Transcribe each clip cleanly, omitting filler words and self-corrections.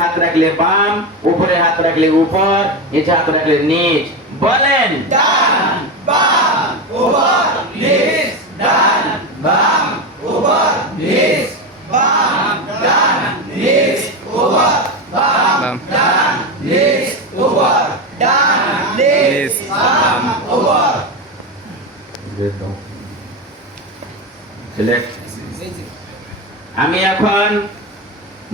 হাত রাখলে বাম, উপরে হাত রাখলে উপর, নিচে হাত রাখলে নিচ। বলেন ডান বাম উপর নিচ ডান বাম উপর নিচ বাম ডান নিচ উপর বাম ডান নিচ উপর ডান নিচ বাম উপর। আমি এখন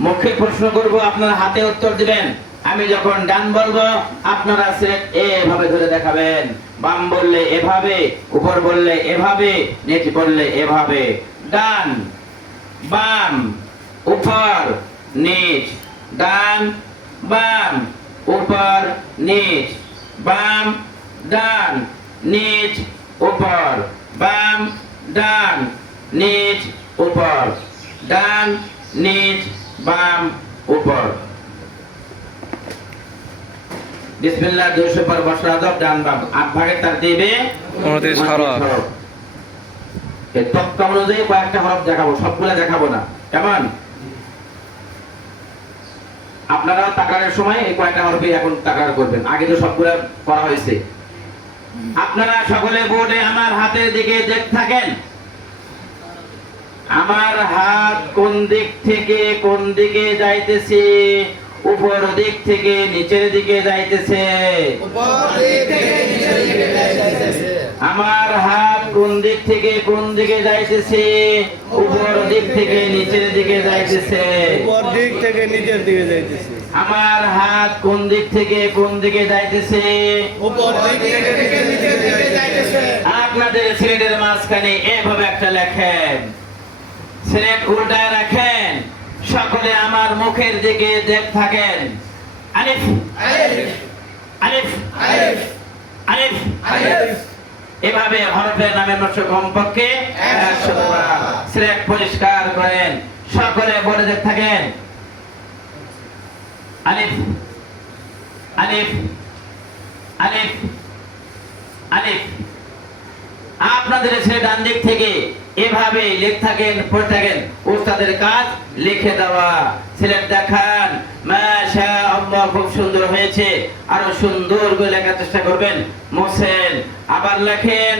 মুখে প্রশ্ন করব, আপনারা হাতে উত্তর দিবেন। আমি যখন ডান বলবো আপনারা সিলেক্ট এভাবে ধরে দেখাবেন, বাম বললে এভাবে, উপর বললে এভাবে, নিচ বললে এভাবে। ডান বাম উপর নিচ, ডান বাম উপর নিচ, বাম ডান নিচ উপর, বাম ডান নিচ উপর, ডান নিচ বাম উপর। বিসমিল্লাহ 200 পর বসরা আদব ডান বাম 8 ভাগের তারতিবে 29 হরফ। এই তক্তা অনুযায়ী কয়েকটা হরফ দেখাবো, সবগুলা দেখাবো না, কেমন? আপনারা তাকরারের সময় এই কয়েকটা হরফে এখন তাকরার করবেন, আগে তো সবগুলা করা হয়েছে। আপনারা সকলে বোর্ডে আমার হাতের দিকে দেখতে থাকেন। আমার হাত কোন দিক থেকে কোন দিকে যাইতেছে? উপর দিক থেকে নিচের দিকে যাইতেছে। আমার হাত কোন দিক থেকে কোন দিকে যাইতেছে? উপর দিক থেকে নিচের দিকে যাইতেছে। উপর দিক থেকে নিচের দিকে যাইতেছে। আমার হাত কোন দিক থেকে কোন দিকে যাইতেছে? উপর দিক থেকে নিচের দিকে যাইতেছে। আপনাদের সিলেটের মাঝখানে এভাবে একটা লেখেন, সিলেট উল্টায় রাখেন, সকলে আমার মুখের দিকে দেখতে থাকেন। আলিফ আলিফ আলিফ আলিফ আলিফ আলিফ। এভাবে হরফের নামে নকশা কমপক্ষে 100 বার। সিলেট পরিষ্কার করেন, সকলে বলে দেখতে থাকেন। আলিফ আলিফ আলিফ আলিফ। আপনাদের সে ডান দিক থেকে এভাবে লিখে থাকেন, পড়ে থাকেন। উস্তাদের কাজ লিখে দেওয়া। সিলেট দেখান, মাশাআল্লাহ, খুব সুন্দর হয়েছে, আরো সুন্দর করে লেখার চেষ্টা করবেন। মোছেন, আবার লেখেন,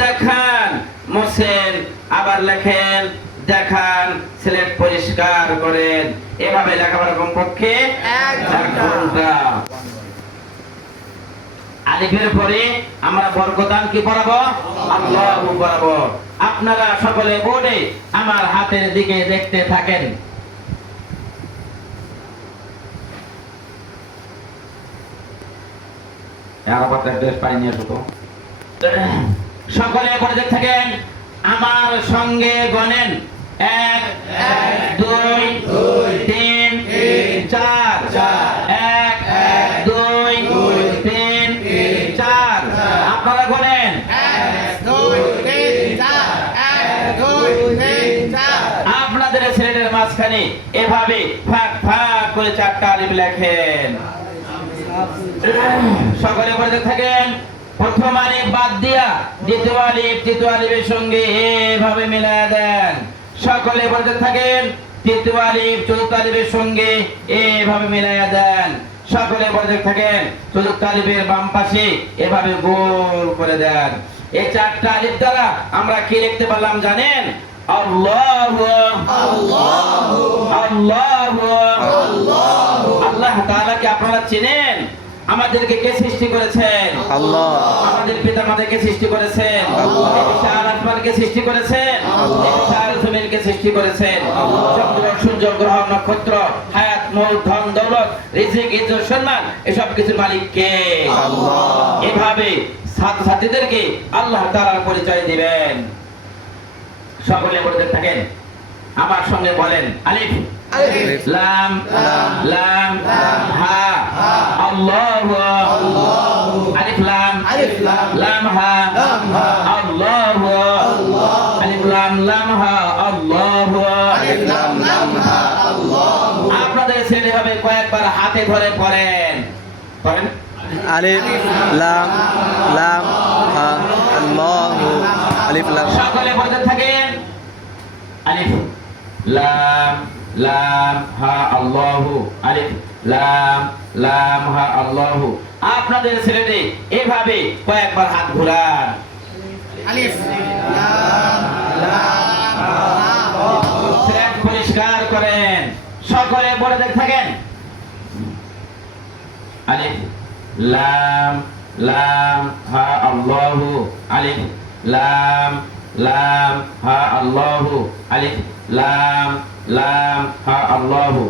দেখান, মোছেন, আবার লেখেন, দেখান। সিলেট পরিষ্কার করেন। এভাবে লেখাপড়া কমপক্ষে 1 ঘন্টা। আলিফের পরে আমরা বরকতান কি পড়াবো? আল্লাহু পড়াবো। আপনারা সকলে বোর্ডে আমার হাতের দিকে দেখতে থাকেন। সকলে বোর্ডে দেখতে থাকেন, আমার সঙ্গে গণেন। 1 2 3 4 1 2 3 4। আপনারা গণেন। 1 2 3 4 1 2 3 4। আপনাদের ছেলেদের মাঝখানে এভাবে ফাঁক ফাঁক করে 4টা আলিফ লেখেন। সকলে বলতে থাকেন, প্রথম আলিফ বাদ দিয়া দ্বিতীয় আলিফের সঙ্গে এভাবে মিলায়া দেন। সকলে বলতে থাকেন, তৃতীয় আলিফ চতুর্থ আলিফের সঙ্গে এভাবে মিলায়া দেন। সকলে বলতে থাকেন, চতুর্থ আলিফের বাম পাশে এভাবে গোল করে দেন। এই 4টা আলিফ দ্বারা আমরা কি লিখতে পারলাম জানেন? আল্লাহু আল্লাহু আল্লাহু আল্লাহু। আল্লাহ তাআলাকে আপনারা চিনেন? আমাদেরকে কে সৃষ্টি করেছেন? আল্লাহ। আমাদের পিতামাতাকে সৃষ্টি করেছেন। আল্লাহ। এই বিশাল আসমানকে সৃষ্টি করেছেন। আল্লাহ। এই বিশাল জমিনকে সৃষ্টি করেছেন। আল্লাহ। চন্দ্র সূর্য গ্রহ নক্ষত্র, হায়াত মৌত ধন দৌলত রিজিক ইজ্জত সম্মান এসব কিছুর মালিক কে? আল্লাহ। এভাবে ছাত্রছাত্রীদেরকে আল্লাহ তাআলার পরিচয় দিবেন। সকলে বলতে থাকেন, আমার সঙ্গে বলেন। আলিফ আলিফ লাম লাম হা আল্লাহু আল্লাহু। আলিফ লাম আলিফ লাম লাম হা হা আল্লাহু আল্লাহু। আলিফ লাম হা আল্লাহু। আলিফ লাম হা আল্লাহু। আপনাদের ছেলে হবে কয়েকবার হাতে ধরে পড়েন। পড়েন। আলিফ লাম লাম হা আল্লাহু। আলিফ লাম। সকলে বলতে থাকেন, আলিফ লাম লাম হা আল্লাহু, আলিফ লাম লাম হা আল্লাহু। আপনাদের ছেলেটি এভাবে কয়েকবার হাত ঘোরান। আলিফ লাম লাম হা ছেলেট পরিষ্কার করেন, সকলে বলে দেখতে থাকেন। আলিফ লাম লাম হা আল্লাহু, আলিফ লাম লাম হা আল্লাহু, আলিফ লাম লাম হা আল্লাহু।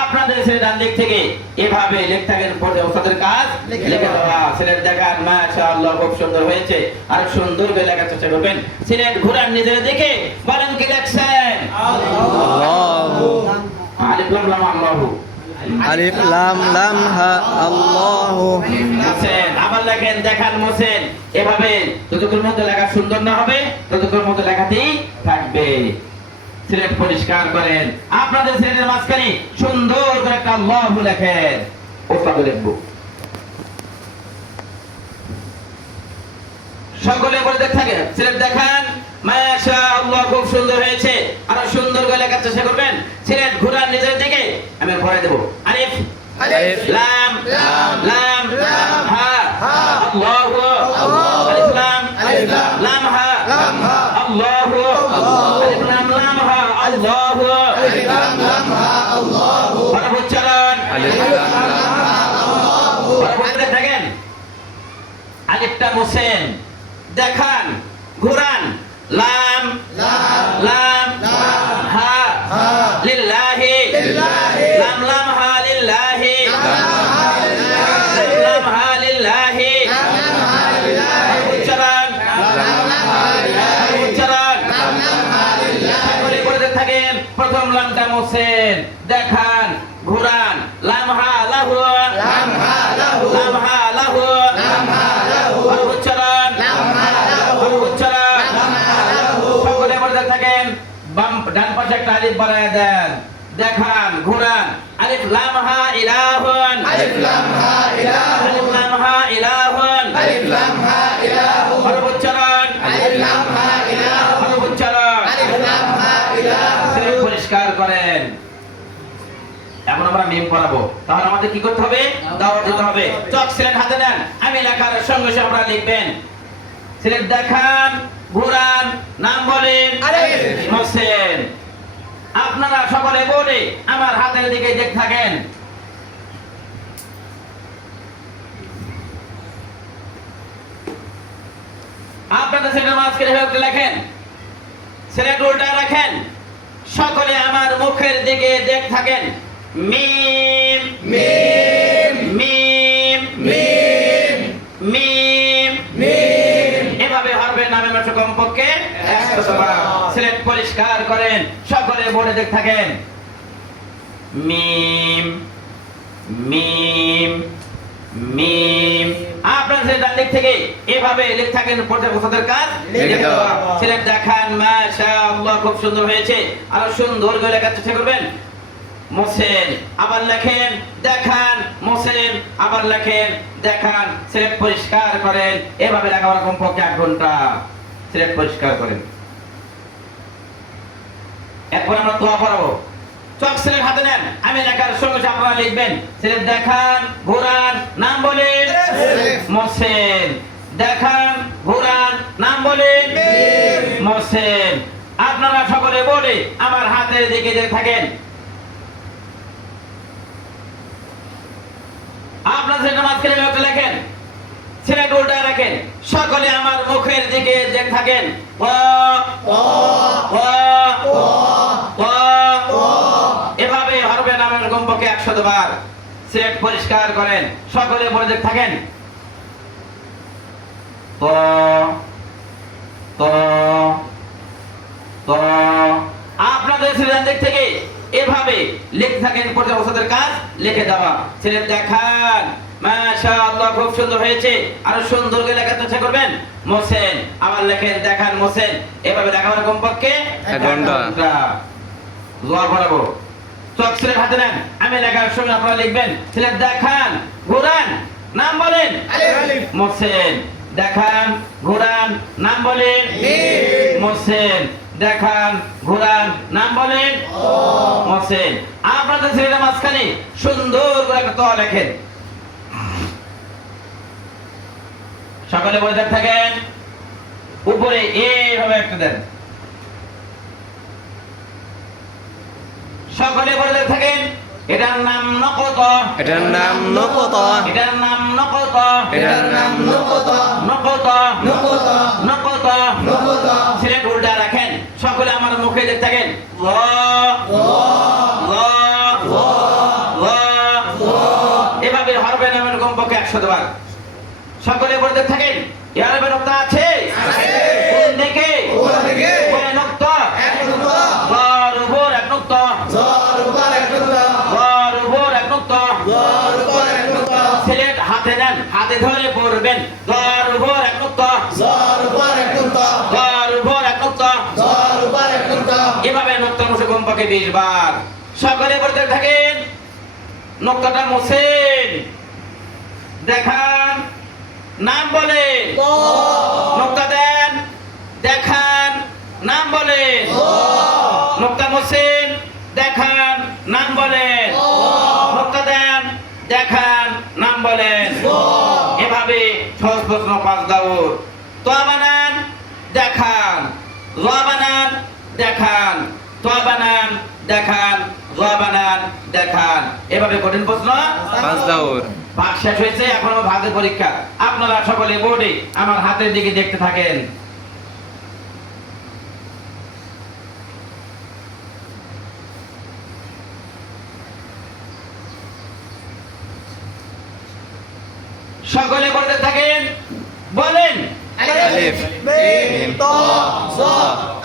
আপনাদের ছেলে ডান দিক থেকে এভাবে লিখতে থাকেন, পড়ে ওস্তাদের কাজ লিখে দেওয়া। সিলেট দেখান, মাশাআল্লাহ খুব সুন্দর হয়েছে, আর সুন্দর করে লেখার চেষ্টা করবেন। সিলেট ঘুরান নিজের দিকে, বলেন কি লিখছেন? আল্লাহু আলিফ লাম লাম আল্লাহু, আলিফ লাম লাম হা আল্লাহু মোছেন। আবার লেখেন, দেখান, মোছেন। এভাবে যতক্ষণ মতো লেখা সুন্দর না হবে ততক্ষণ মতো লেখাতেই থাকবে। সিলেট পরিষ্কার করেন। আপনাদের সিলেটের মাঝখানে সুন্দর করে একটা আল্লাহু লেখেন। ওস্তাদ লিখব, সকলে বলে দেখতে থাকে। সিলেট দেখান, মাশাআল্লাহ খুব সুন্দর হয়েছে, আরো সুন্দর করে লেখার চেষ্টা করবেন। সিলেট ঘুরান নিজের দিকে, আমি পড়ে দেব। আলিফ আলিফ লাম লাম লাম লাম হা হা আল্লাহু, আল্লাহু আলিফ লাম আলিফ লাম লাম হা লাম হা আল্লাহু, আল্লাহু আলিফ লাম লাম হা আল্লাহু। আলিফ লাম লাম হা আল্লাহু বড় উচ্চারণ, আলিফ আলিফ লাম লাম হা আল্লাহু বড় বলতে থাকেন। আলিফটা মোছেন, দেখান, ঘুরান। লাম লাম লাম লাম হা হা লিল্লাহি, লিল্লাহি লাম লাম হা লিল্লাহি, লাম হা লিল্লাহি লাম হা লিল্লাহি। লাম হা লিল্লাহি উচ্চারণ, লাম হা লিল্লাহি উচ্চারণ। লাম হা লিল্লাহি সকলে পড়তে থাকেন। প্রথম লামটা মোছেন, দেখান, ঘুরান। লাম হা লাহু, লাম হা লাহু লাম হা লাহু। লাম হা লাহু উচ্চারণ, লাম হা লাহু উচ্চারণ। লাম হা লাহু সকলে পড়তে থাকেন। বাম ডান পাশে একটা আলিফ বাড়ায় দেন, দেখান, ঘুরান। আলিফ লাম হা ইলাহুন, আলিফ লাম হা ইলাহু আলিফ লাম হা ইলাহুন। আলিফ লাম হা ইলাহু উচ্চারণ, আলিফ লাম হা ইলাহু উচ্চারণ। আলিফ লাম হা ইলাহু সিলেট পরিষ্কার করেন। এখন আমরা মিম পড়াবো, তাহলে আমাদের কি করতে হবে? দাওয়াত দিতে হবে। চক সিলেট হাতে নেন, আমি লেখার সঙ্গে সঙ্গে আপনারা লিখবেন। সিলেট দেখান, ঘুরান, নাম বলেন। আলিফ মোছেন। আপনারা সকলে বলে আমার হাতের দিকে দেখতে থাকেন। আপনাদের সিলেটের মাঝখানে এভাবে লেখেন, সিলেট উল্টায় রাখেন। সকলে আমার মুখের দিকে দেখতে থাকেন। মিম মিম মিম মিম মিম মিম এভাবে হবে নামে মাত্র কমপক্ষে 100 বার। সিলেট পরিষ্কার করেন, সকলে বলে দেখতে থাকেন। মিম মিম মিম। আপনার সিলেট ডান দিক থেকে এভাবে লিখতে থাকেন, পড়তে বসাদের কাজ লিখে দেওয়া। সিলেট দেখান, মাশাআল্লাহ খুব সুন্দর হয়েছে, আরো সুন্দর করে লেখার চেষ্টা করবেন। মোছেন, আবার লেখেন, দেখান, মোছেন, আবার লেখেন, দেখান। সিলেট পরিষ্কার করেন। এভাবে লেখাপড়া কমপক্ষে 1 ঘন্টা। সিলেট পরিষ্কার করেন। এরপর আমরা দোয়া পড়াবো। চক সিলেট হাতে নেন, আমি লেখার সঙ্গে সঙ্গে আপনারা লিখবেন। সিলেট দেখান, ঘুরান, নাম বলেন। মোছেন, দেখান, ঘুরান, নাম বলেন। মোছেন। আপনারা সকলে বলে আমার হাতের দিকে দেখে থাকেন। আপনার সেটা মাঝখানে একটা লেখেন, সিলেট উল্টায় রাখেন। সকলে আমার মুখের দিকে দেখে থাকেন। ক ক ক ক ক ক এভাবে হরবে নামের কমপক্ষে 100 বার। সিলেট পরিষ্কার করেন, সকলে বলে দেখে থাকেন। ক ক ক। আপনাদের সিলেট দিক থেকে এভাবে লিখতে থাকেন, পড়তে বসাদের কাজ লিখে দেওয়া। সিলেট দেখান, মাশাআল্লাহ খুব সুন্দর হয়েছে, আরো সুন্দর করে লেখার চেষ্টা করবেন। মোছেন, আবার লেখেন, দেখান, মোছেন। এভাবে লেখাপড়া কমপক্ষে 1 ঘন্টা। দোয়া পড়াবো। চক সিলেট হাতে নেন, আমি লেখার সঙ্গে আপনারা লিখবেন। সিলেট দেখান, ঘুরান, নাম বলেন। আলিফ মোছেন, দেখান, ঘুরান, নাম বলেন। মিম মোছেন, দেখান, ঘুরান, নাম বলেন মহসেন। আপনাদের ছেলেটা মাঝখানে সুন্দর করে একটা ত লেখেন। সকালে বলে থাকেন, উপরে এইভাবে একটা দেন। সকলে বলে থাকেন, এটার নাম নকত, এটার নাম নকত, এটার নাম নকত, এটার নাম নকত, নকত, নকত, নকত। নকত। ছেলেটা উল্টা রাখেন। সকলে আমার মুখে দেখতে থাকেন। ল, ল, ল, ল। এভাবে হরবে নামের কমপক্ষে 100 বার। সকলে বলতে থাকেন, ইয়ার নক্তা আছে? কোন দিকে? কোন নক্তা? গর উপর এক নক্তা, গর উপর এক নক্তা। সিলেট হাতে নেন, হাতে ধরে পড়বেন। গর উপর এক নক্তা, গর উপর এক নক্তা। এভাবে নক্তা মুছে কমপক্ষে 20 বার। সকলে বলতে থাকেন, নক্তাটা মুছেন, দেখান, নাম বলেন। নক্তা দেন, দেখান, নাম বলেন। নক্তা মুছেন, দেখান, নাম বলেন। নক্তা দেন, দেখান, নাম বলেন। এভাবে সহজ প্রশ্ন 5 দাউর। তো বানান, দেখান, ল বানান, দেখান, তো বানান, দেখান, ল বানান, দেখান। এভাবে কঠিন প্রশ্ন 5 দাউর। ভাগ শেষ হয়েছে, এখন আমার ভাগের পরীক্ষা। আপনারা সকলে বোর্ডে আমার হাতের দিকে দেখতে থাকেন। সকলে বলতে থাকেন, বলেন। আলিফ, মিম, ত, জ,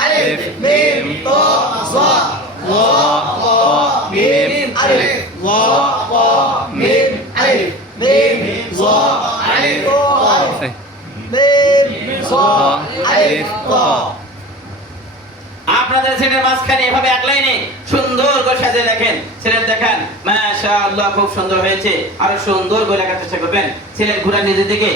আলিফ, মিম, ত, জ, ল, ক, মিম, আলিফ, ল, ক, মিম, আলিফ, মিম, জ, আলিফ, ক, মিম, জ, আলিফ, ক। আপনাদের সেটের মাঝখানে এভাবে এক লাইনে সুন্দর করে সাজিয়ে লেখেন। ছেলের দেখান, মাশাআল্লাহ, খুব সুন্দর হয়েছে। আরো সুন্দর করে লেখার চেষ্টা করবেন। ছেলের ঘোরা নিজের দিকে।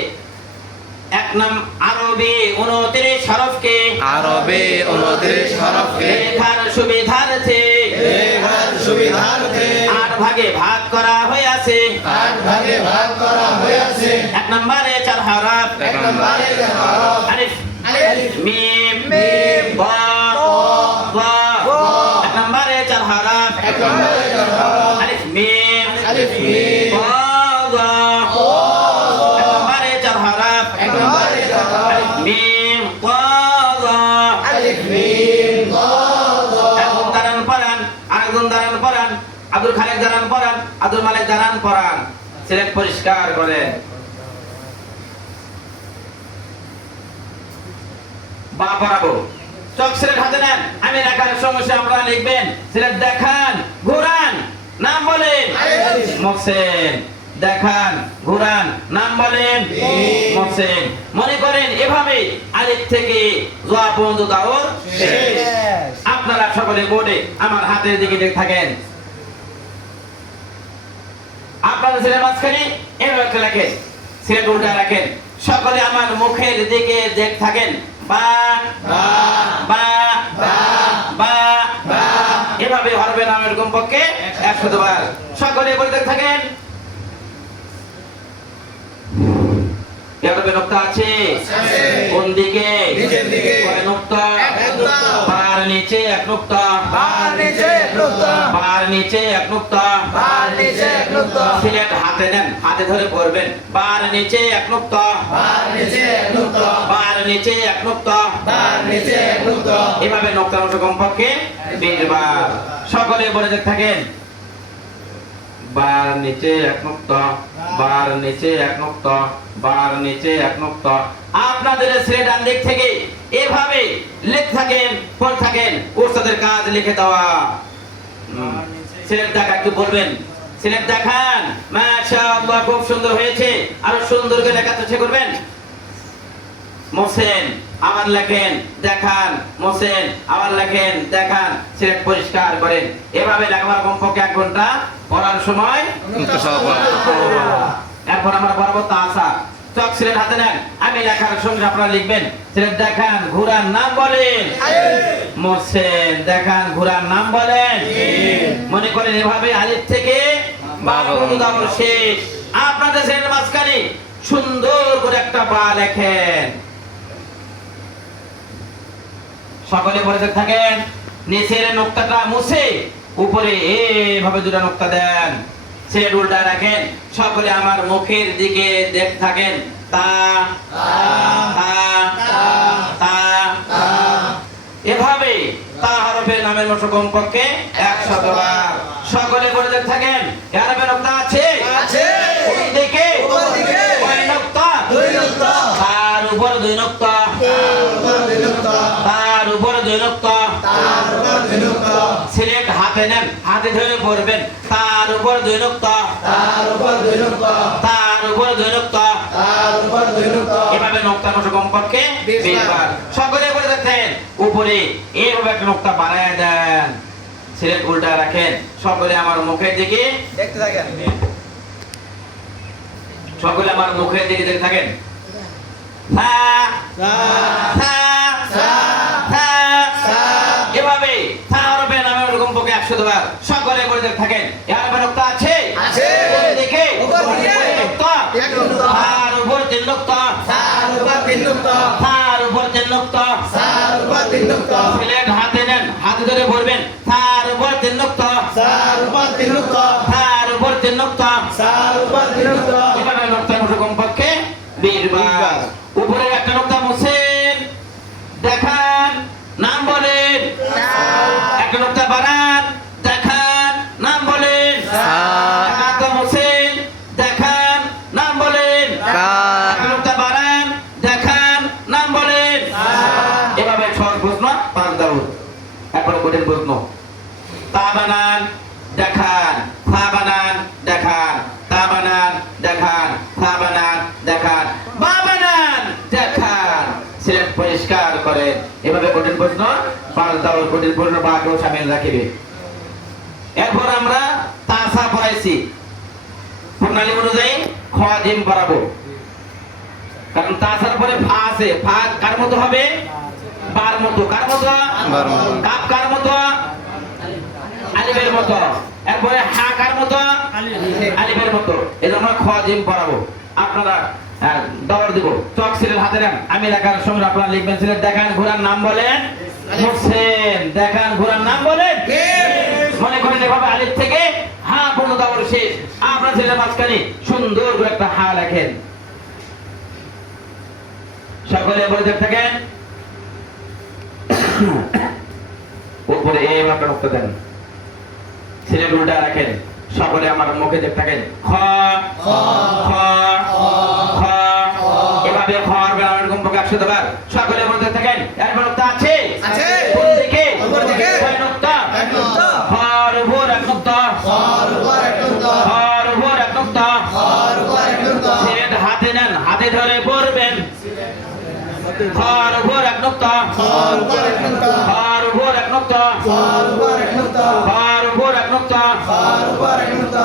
এক নাম আরবি 29 হরফকে, আরবে 29 হরফকে লেখার সুবিধার্থে, লেখার সুবিধার্থে 8 ভাগে ভাগ করা হয়েছে। 8 ভাগে ভাগ করা হয়েছে। 1 নম্বরে 4 হরফ, 1 নম্বরে হরফ আলিফ, আলিফ, মিম, মিম, বা, ত, বা। বা। 1 নম্বরে 4 হরফ, 1 নম্বরে হরফ আলিফ, মিম, আলিফ, মিম, বা, বা। 1 নম্বরে 4 হরফ, 1 নম্বরে হরফ আলিফ, মিম, বা, বা। আলিফ, মিম, ত, জ। একজন দাঁড়ান পড়ান, আরেকজন দাঁড়ান পড়ান। আব্দুল খালেক দাঁড়ান পড়ান, আব্দুল মালিক দাঁড়ান পড়ান। সিলেট পরিষ্কার করে বা পড়াবো। চক সিলেট হাতে নেন, আমি লেখার সমস্যা আপনারা লিখবেন। সিলেট দেখান, ঘুরান, নাম বলেন মহসেন। দেখান, ঘুরান, নাম বলেন মহসেন। মনে করেন এভাবে আলিফ থেকে জোয়া পর্যন্ত দাওর শেষ। আপনারা সকলে বোর্ডে আমার হাতের দিকে দেখে থাকেন। আপনাদের ছেলের মাঝখানে এভাবে একটা লেখেন, সিলেট উল্টা রাখেন। সকলে আমার মুখের দিকে দেখে থাকেন। বা, বা, বা, বা, বা, বা। এভাবে হরবে নামের কমপক্ষে 100 বার। সকলে বলতে থাকেন। এভাবে নক্তা আছে? আছে। কোন দিকে? নিচের দিকে। কয় নক্তা? এক নক্তা। বার নিচে 1 নক্তা, বার নিচে 1 নক্তা, বার নিচে 1 নক্তা। বার নিচে 1 নক্তা, সিলেট হাতে নেন, হাতে ধরে পড়বেন। বার নিচে 1 নক্তা, বার নিচে 1 নক্তা, বার নিচে 1 নক্তা। বার নিচে 1 নক্তা। এভাবে নক্তা অংশ কমপক্ষে 20 বার। সকলে বলে দেখতে থাকেন। বার নিচে 1 নক্তা, বার নিচে 1 নক্তা, বার নিচে 1 নক্তা। আপনাদের সিলেট ডান দিক থেকে এভাবে লিখে থাকেন, পড়ে থাকেন। ওস্তাদের কাজ লিখে দেওয়া। সিলেট দেখা একটু বলবেন। সিলেট দেখান, মাশাআল্লাহ, খুব সুন্দর হয়েছে। আরো সুন্দর করে লেখার চেষ্টা করবেন। মোসেন, আবার লেখেন, দেখান, মোসেন, আবার লেখেন, দেখান। সিলেট পরিষ্কার করেন। এভাবে লেখাপড়া কমপক্ষে 1 ঘন্টা পড়ার সময়। নক্তা সহ পড়া। এরপর আমরা পড়াবো তাসা। চক সিলেট হাতে নেন, আমি লেখার সঙ্গে আপনারা লিখবেন। সিলেট দেখান, ঘোড়ার নাম বলেন। মোহসেন দেখান, ঘোড়ার নাম বলেন। মনে করেন এভাবে আলিফ থেকে বা পর্যন্ত শেষ। আপনাদের সিলেটের মাঝখানে সুন্দর করে একটা বা লেখেন। সকলে বলে থাকেন, নিচের নোক্তাটা মুছে উপরে এইভাবে দুটো নোক্তা দেন। সিলেট উল্টা রাখেন। সকলে আমার মুখের দিকে দেখতে থাকেন। তা তা তা এভাবে তা হরফের নামের মতো কমপক্ষে 100 বার। সকলে বলে দেখতে থাকেন, হরফের নোক্তা আছে? কোন দিকে? কয় নোক্তা? তার উপর 2 নোক্তা। তার উপর 2 নোক্তা। সিলেট হাতে নেন, হাতে ধরে পড়বেন। তার উপর 2 নোক্তা। তার উপর 2 নোক্তা। এভাবে নোক্তা মতো কমপক্ষে 20 বার। সকলে বলে দেখেন, উপরে এইভাবে একটা নোক্তা বানায় দেন। সিলেট উল্টা রাখেন। সকলে আমার মুখের দিকে দেখতে থাকেন। সকলে আমার মুখের দিকে দেখতে থাকেন। সা সা সা সা এভাবে সা হরফে নামে ওরকম পক্ষে 100 বার। সকলে বলে দেখতে থাকেন, এর উপর নোক্তা আছে? কোন দিকে? নোক্তা। তার উপর 3 নোক্তা। তার উপর 3 নোক্তা। সিলেট হাতে নেন, হাতে ধরে পড়বেন। তার উপর 3 নোক্তা। তার উপর 3 নোক্তা। এভাবে নোক্তা মতো কমপক্ষে 20 বার। উপরে একটা নোক্তা মুছেন, দেখান, নাম বলেন। একটা নোক্তা বাড়ান, দেখান, নাম বলেন। একটা নোক্তা মুছেন, দেখান, নাম বলেন। একটা নোক্তা বাড়ান, দেখান, নাম বলেন। এভাবে সহজ প্রশ্ন 5 দাও। এখন কঠিন প্রশ্ন। তা বানান, দেখান, ফা বানান, দেখান, তা বানান, দেখান, ফা বানান, দেখান, বা বানান, দেখান। সিলেট পরিষ্কার করেন। এভাবে কঠিন প্রশ্ন 5 দাও। কঠিন প্রশ্ন বাকেও সামিল রাখিবে। এরপর আমরা তাসা পড়াইছি, প্রণালী অনুযায়ী খ জিম পড়াবো। কারণ তাসার পরে ফা আছে। ফা কার মতো হবে? বার মতো। কার মতো? কাপ কার মতো? আলিফের মতো। এরপরে হা কার মতো? আলিফের মতো। এই জন্য খ জিম পড়াবো। আপনারা দৌড় দিব। চক সিলেট হাতে নেন, আমি লেখার সঙ্গে আপনারা লিখবেন। সিলেট দেখান, ঘোড়ার নাম বলেন। মোহসেন দেখান, ঘোড়ার নাম বলেন। মনে করেন এভাবে আলিফ থেকে হা পর্যন্ত দৌড় শেষ। আপনার সিলেটের মাঝখানে সুন্দর করে একটা হা লেখেন। সকলে বলে দেখতে থাকেন। উপরে এইভাবে নোক্তা দেন। সিলেট উল্টা রাখেন। সকলে আমার মুখে দেখতে থাকেন। খ খ খ এভাবে খ এরকম পক্ষে 100 বার। সকলে বলতে থাকেন, এরপর নোক্তা আছে? কোন দিকে? কয় নোক্তা? খর উপর 1 নোক্তা। খর উপর 1 নোক্তা। সিলেট হাতে নেন, হাতে ধরে পড়বেন। খর উপর 1 নোক্তা। খর উপর 1 নোক্তা। খর উপর 1 নোক্তা।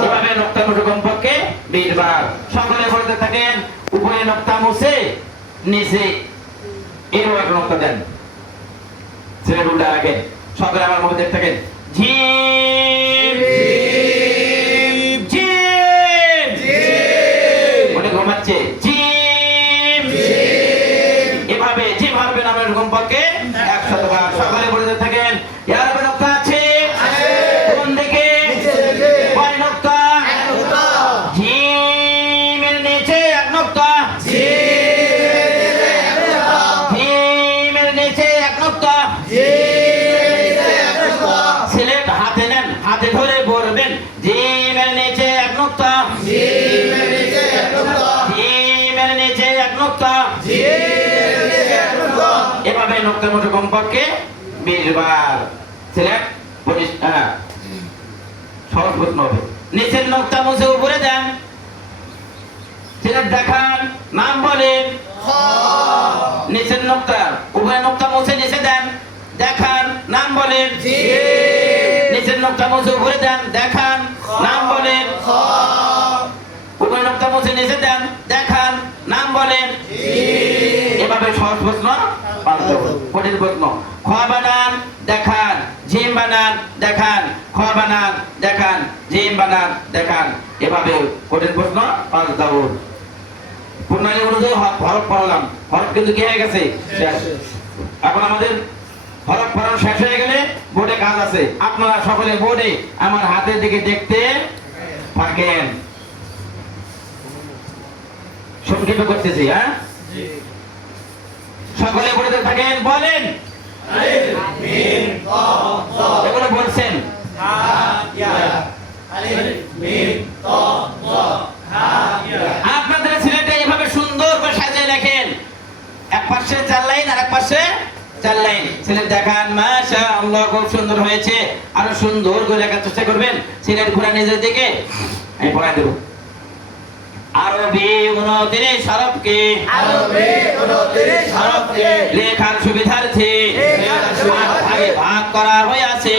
এভাবে নোক্তা মুছে কমপক্ষে 20 বার। সকলে বলতে থাকেন, উপরে নোক্তা মুছে নিচে এরকম একটা নোক্তা দেন। সিলেট উল্টা রাখেন। সকলে আমার মুখে দেখতে থাকেন। জিম জিম মনে ঘুমাচ্ছে। জিম এভাবে জিম হারবে নামের কমপক্ষে 100 বার। সকলে বলতে থাকেন, ইয়ার উপরে নোক্তা আছে? কোন দিকে? কয় নোক্তা? জিমের নিচে 1 নোক্তা। জিমের নিচে 1 নোক্তা। সিলেট হাতে নেন, হাতে ধরে পড়বেন। জিমের নিচে 1 নোক্তা। জিমের নিচে 1 নোক্তা। এভাবে নোক্তার মতো কমপক্ষে 20 বার। সিলেট সহজ প্রশ্ন হবে। নিচের নোক্তা মুছে উপরে দেন। সিলেট দেখান, নাম বলেন। নিচের নোক্তা, উপরে নোক্তা মুছে নিচে দেন। দেখান, নাম বলেন। নিচের নোক্তা মুছে উপরে দেন। দেখান, নাম বলেন। উপরে নোক্তা মুছে নিচে দেন। দেখান, নাম বলেন। সহজ প্রশ্ন পাল্টা দেবো, কঠিন প্রশ্ন। খ বানান দেখান, জিম বানান দেখান, খ বানান দেখান, জিম বানান দেখান, এভাবে কঠিন প্রশ্ন পাল্টা দেবো। প্রণালী অনুযায়ী হরফ পড়লাম, হরফ কিন্তু কি হয়ে গেছে, শেষ। এখন আমাদের হরফ পড়ানো শেষ হয়ে গেলে বোর্ডে কাজ আছে। আপনারা সকলে বোর্ডে আমার হাতের দিকে দেখতে থাকেন। সংক্ষেপে করতেছি, হ্যাঁ, সকলে বোর্ডে থাকেন, বলেন এগুলো বলছেন। আপনাদের সিলেটে এইভাবে সুন্দর করে সাজিয়ে লেখেন, এক পাশে 4 লাইন আর এক পাশে 4 লাইন। সিলেট দেখান, মাশাআল্লাহ, খুব সুন্দর হয়েছে। আরো সুন্দর করে লেখার চেষ্টা করবেন। সিলেট ঘোরা নিজের দিকে, আমি পড়াই দেব। আরবি 29 হরফকে, আরবি 29 হরফকে লেখার সুবিধার্থে ভাগে ভাগ করা হয়েছে।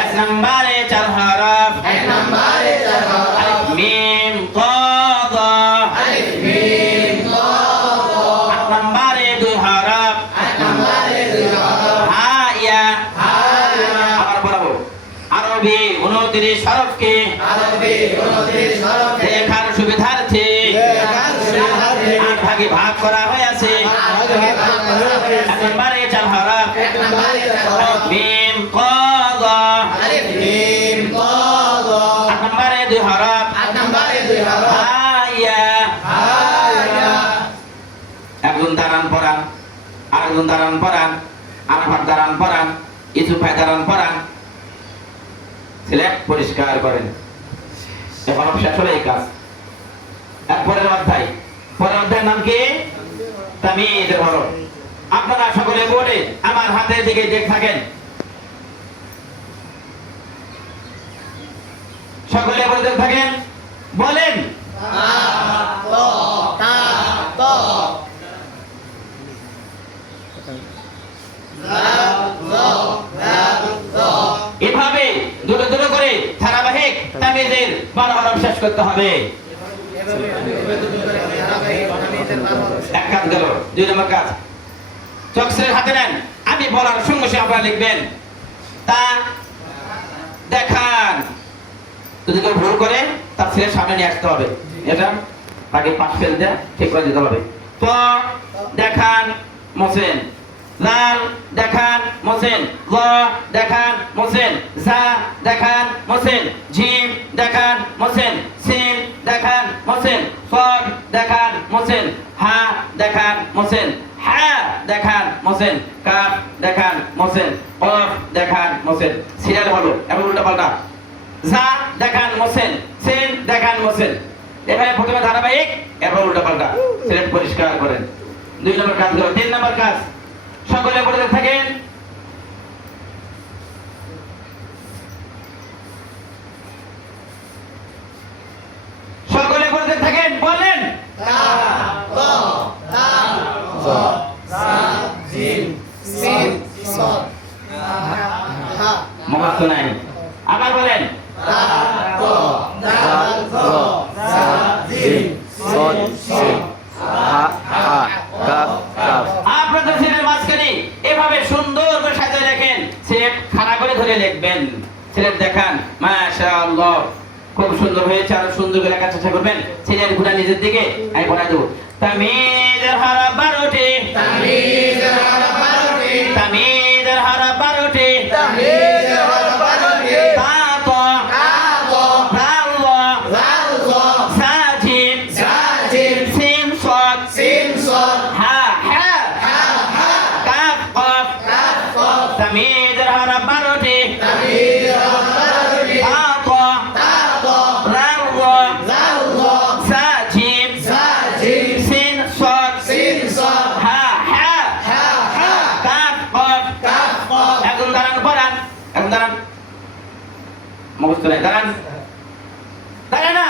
1 নম্বরে 4 হরফ, 1 নম্বরে 4 হরফ, আলিফ মিম তা দা। আলিফ মিম তা দা। 8 নম্বরে 2 হরফ, 8 নম্বরে 2 হরফ, হা ইয়া। হা ইয়া। আবার পড়াবো। আরবি 29 হরফকে আরবি 29 হরফকে লেখার সুবিধার্থে লেখার সুবিধার্থে 8 ভাগে ভাগ করা হয়েছে। 1 নম্বরে 4 হরফ, 1 নম্বরে 4 হরফ, আলিফ মিম তা দা। আলিফ মিম তা দা। 8 নম্বরে 2 হরফ, 8 নম্বরে 2 হরফ, হা ইয়া। হা ইয়া। একজন দাঁড়ান পড়ান, আরেকজন দাঁড়ান পড়ান, আরাফাত দাঁড়ান পড়ান, ইসুফ ভাই দাঁড়ান পড়ান। সিলেট পরিষ্কার করেন। এখন শেষ হলো এই কাজ। পরের অধ্যায়, পরের অধ্যায়ের নাম কি, তামিজের হরফ। আপনারা সকলে বোর্ডে আমার হাতের দিকে দেখে থাকেন। সকলে বলতে থাকেন, বলেন এভাবে দুটো দুটো করে ধারাবাহিক তামিজের 12 হরফ শেষ করতে হবে। এক কাজ গেল। 2 নম্বর কাজ, চকসের হাতে নেন, আমি বলার সঙ্গে সঙ্গে আপনারা লিখবেন। তা দেখান, যদি কেউ ভুল করে তার ছেলের সামনে নিয়ে আসতে হবে। এটা তাকে পাশ ফেল দেয়া ঠিক করে দিতে হবে। তো দেখান মোসেন, লাল দেখান মোসেন, ল দেখান মোসেন, জা দেখান মোসেন, জিম দেখান মোসেন, সিন দেখান মোসেন, সদ দেখান মোসেন, হা দেখান মোসেন, হা দেখান মোসেন, কাফ দেখান মোসেন, কফ দেখান মোসেন। সিরিয়াল হলো, এখন উল্টা পাল্টা। জা দেখান মোসেন, সিন দেখান মোসেন, এভাবে প্রথমে ধারাবাহিক, এরপর উল্টা পাল্টা। সিলেট পরিষ্কার করেন। 2 নম্বর কাজ গেল। 3 নম্বর কাজ, সকলে পড়তে থাকেন। সকলে পড়তে থাকেন, বলেন তা তা তা তা সা জিম সিন সদ হা। মুখস্থ নাই, আবার বলেন তা তা দাল তা সা জিম সদ সিন হা হা কাফ কাফ। আপনাদের সিলেটের মাঝখানে এভাবে সুন্দর করে সাজিয়ে রাখেন। সিলেট খাড়া করে ধরে লিখবেন। সিলেট দেখান, মাশাআল্লাহ, খুব সুন্দর হয়েছে। আরো সুন্দর করে লেখার চেষ্টা করবেন। সিলেট ঘুরা নিজের দিকে, আমি পড়াই দেবো। তামিজের হরফ 12টি, তামিজের হরফ 12টি, তামিজের হরফ 12টি, তামিজের হরফ 12টি, তা তো, তা তো, লাল ল, লাল তো, সা জিম, সা জিম, সিন সদ, সিন সদ, হা হা, হা হা, কাফ কফ। কাফ কফ। তামিজের হরফ 12টি, তামিজের হরফ 12টি, তা তো, তা তো, লাল ল, লাল তো, সা জিম, সা জিম, সিন সদ, সিন সদ, হা হা, হা হা, কাফ কফ। কাফ কফ। এখন দাঁড়ান পড়ান, এখন দাঁড়ান, মুখস্থ নাই, দাঁড়ান, দাঁড়ান না।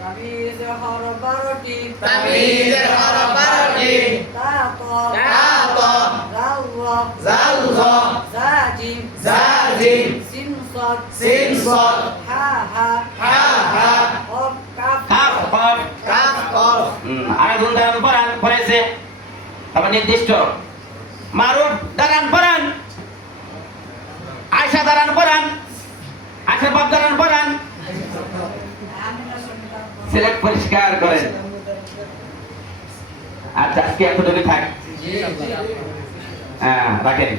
তামিজের হরফ 12টি, তামিজের হরফ 12টি, তা তো, তা তো, লাল ল, জাল তো, জা জিম, জা জিম, সিন সদ, সিন সদ, হা হা, হা হা, কফ কাফ, কাফ কফ। কাফ কফ। আরেকজন আবার নির্দিষ্ট। মারুফ দাঁড়ান পড়ান, আয়শা দাঁড়ান পড়ান, আয়শা বাপ দাঁড়ান পড়ান। সিলেক্ট পরিষ্কার করেন। আচ্ছা আজকে এতটুকু থাক। হ্যাঁ রাখেন।